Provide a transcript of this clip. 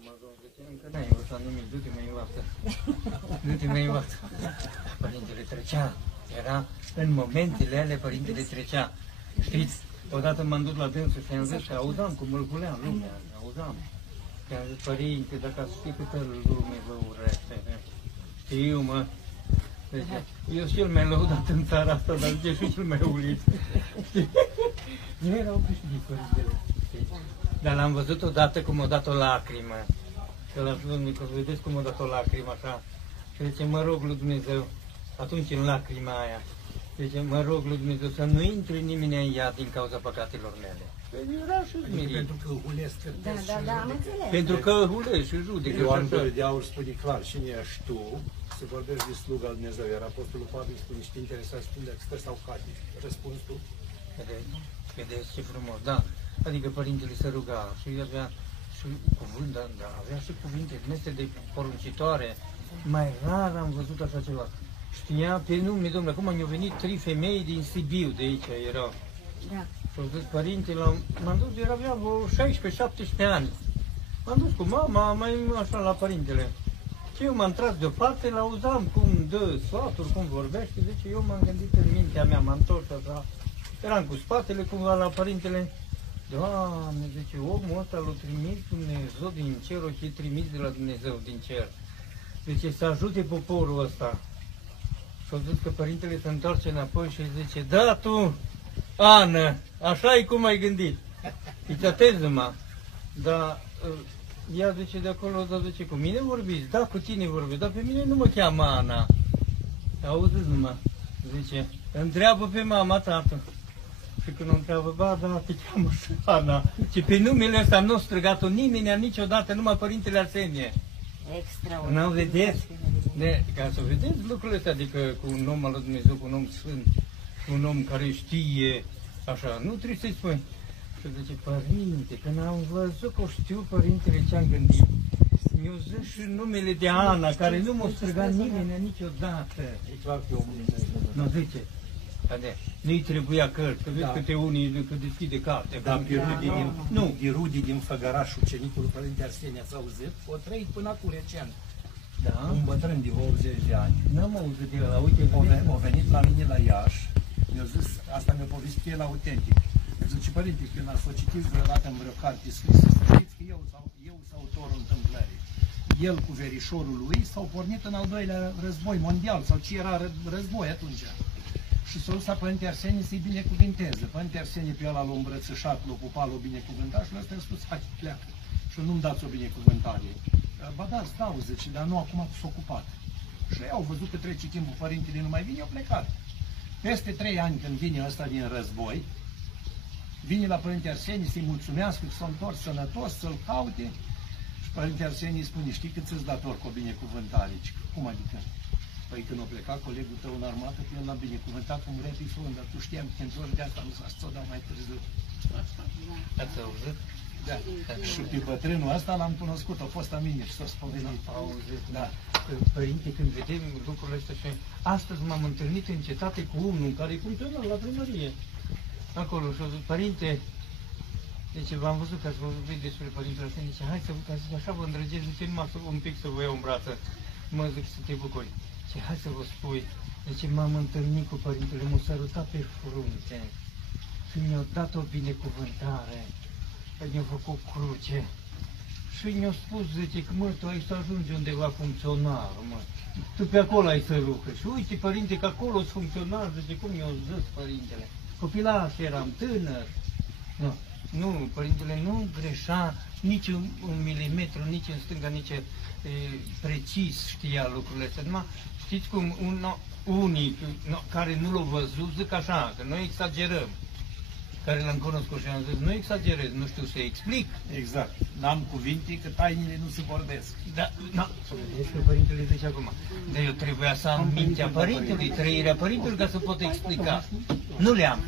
Amazon, zice, încă n-ai învățat nimic, du-te mai învață. Du-te mai învață. Părintele trecea, era în momentele alea, părintele trecea. Știți, odată m-am dus la dânsul și am zis că auzam cum îl gulea lumea, auzam. Și am zis, părinte, dacă ați ști câtă lume vă urește, știu, mă. Deci, eu sunt cel mai lăudat în țara asta, dar zice și cel mai ulit. Nu erau câștigit părintele. Dar l-am văzut odată cum a dat o lacrimă. Că l-a spus, că vedeți cum a dat o lacrimă așa. Și zice, mă rog lui Dumnezeu, atunci în lacrima aia, zice, mă rog lui Dumnezeu să nu intre nimeni în ea din cauza păcatelor mele. Era și smirit. Pentru că hulesc cârtesc și judecă. Pentru că hulesc și judecă. Ioan Gură de Aur spune clar, cine ești tu, să vorbești de sluga lui Dumnezeu, iar Apostolul Pavel spune, știi interesat, spune, stă sau cade. Răspunzi tu? Vedeți ce frumos, da. Adică părintele se ruga și avea și cuvânt, da, avea și cuvinte din astea de poruncitoare. Mai rar am văzut așa ceva. Știa pe nume, domnule, acum mi-au venit 3 femei din Sibiu, de aici erau. Da. Și-au zis, părintele, m-am dus, avea vreo 16-17 ani. M-am dus cu mama, mai așa la părintele. Și eu m-am tras deoparte, l-auzam cum dă sfaturi, cum vorbește, zice, eu m-am gândit în mintea mea, m-am întors așa. Eram cu spatele cumva la părintele. Doamne, zice, omul ăsta l-a trimis Dumnezeu din cer, o fi trimis de la Dumnezeu din cer. Zice, să ajute poporul ăsta. Și au zis că părintele se întoarce înapoi și zice, da tu, Ana, așa e cum ai gândit. Îți ateză-mă. Dar ea zice de acolo, dar zice, cu mine vorbiți? Da, cu tine vorbiți, dar pe mine nu mă cheamă Ana. Auziți numai, zice, întreabă pe mama, tată. Și când o întreabă, ba, da, te cheamă și Ana. Și pe numele ăsta nu a strigat-o nimeni niciodată, numai părintele Arsenie. Extraordinar. Nu vedeți? Ca să vedeți lucrurile astea, adică cu un om al lui Dumnezeu, cu un om sfânt, cu un om care știe, așa, nu trebuie să-i spui. Și zice, părinte, când am văzut că știu părintele ce-am gândit, mi-o zis și numele de Ana, care nu m-a strigat nimeni niciodată. E clar că omul este. Nu zice, nu-i trebuia cărți, că vezi câte unii că deschide carte. Da, pe Rudi din Făgăraș, ucenicul lui Părinte Arsenie, ați auzit? O trăit până acum recent. Da? Un bătrân de 80 de ani. N-am auzit de la, uite, A venit la mine la Iași, mi-a zis, asta mi-a povestit el autentic. Mi-a zis, părinte, când ați o citit vreodată în vreo carte scrisă, să știți că eu sunt autorul întâmplării. El cu verișorul lui s-au pornit în al doilea război mondial, sau ce era război atunci. Și s-a dus la Părinte Arsenie să-i binecuvinteze. Părinte Arsenie pe ăla l-a îmbrățișat, l-a pupat, l-a binecuvântat și ăsta i-a spus, hai, pleacă. Și nu-mi dați o binecuvântare. Ba da, îți dau, zice, dar nu acum că s-a ocupat. Și ei au văzut că trece timpul, părintele nu mai vine, au plecat. Peste 3 ani când vine ăsta din război, vine la Părinte Arsenie să-i mulțumească că s-a întors sănătos, să-l caute. Și Părinte Arsenie îi spune, știi cât ți-ți dator cu o binecuvântare? Cum adică? Păi când a plecat colegul tău în armată, că el l-a binecuvântat cu muretul i frunză, dar tu știam că te întorci de asta, nu s-o dau mai târziu. Ați auzit? Da. Și pe bătrânul ăsta l-am cunoscut, a fost a mine și s-a spovedit. Auzit, da. Părinte, când vedem lucrurile astea și astăzi m-am întâlnit în cetate cu unul care funcționa la primărie. Acolo și a zis, părinte, deci v-am văzut că ați vorbit despre Părintele Arsenie, zice, hai să așa vă îndrăgeți, zice, numai un pic să vă iau în brață. Mă zic să te bucuri. Și hai să vă spui, deci m-am întâlnit cu părintele, m-a sărutat pe frunte și mi-a dat o binecuvântare, mi-a făcut cruce și mi-a spus, zice, că mă, tu ai să ajungi undeva funcționar, mă, tu pe acolo ai să lucrezi. Și uite, părinte, că acolo sunt funcționar, zice, cum i-a zis părintele, copilaș eram, tânăr. Nu, părintele nu greșea nici un milimetru, nici în stânga, nici precis știa lucrurile astea. Numai știți cum unii care nu l-au văzut zic așa, că noi exagerăm. Care l-am cunoscut și am zis, nu exagerez, nu știu să explic. Exact. N-am cuvinte că tainele nu se vorbesc. Da, să vedeți că părintele zice acum. Dar eu trebuia să am mintea părintelui, trăirea părintelui ca să pot explica. Nu le-am.